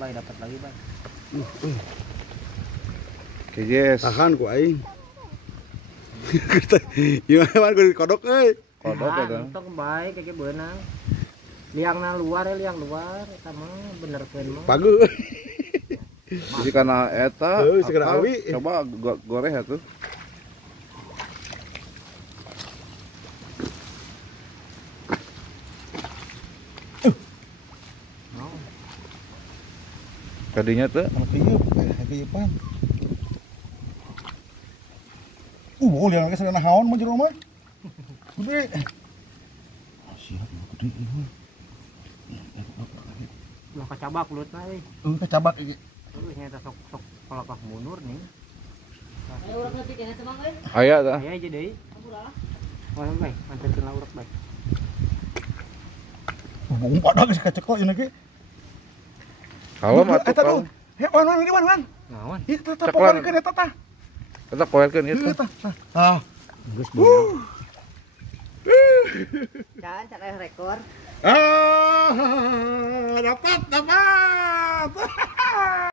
bay, dapat lagi bay. Oke guys. Tahan ku aing. Gimana man ku kodok euy. Kodok Nah, eta. entok bay kayak beunang. Liangna luar ya, liang luar eta mah bener keun mah. Pagu. Jadi karena eta segera apa, awi. coba goreng atuh. Kadinya tuh Kayupan. Liang lagi sedang naon mah jero mah. Gede. Siap gede ieu. Ulah kacabak ulutna euy. Kecabak iki. Nya sok palapah mundur nih. Ayo urang nanti kena temang euy. aya tah. Aya aja deui. Ampuralah. Oh, bay, manterkeun urek bay. Umpat geus kaceko ieu ge. Kalau mah Eta tuh. He wan wan. Naon? Ieu tah Ceklan. pokokeun eta tah. Kita koerkeun ieu Ieu teh. tah. Ah. Geus beunang. Kan cara rekor. Ah, dapat.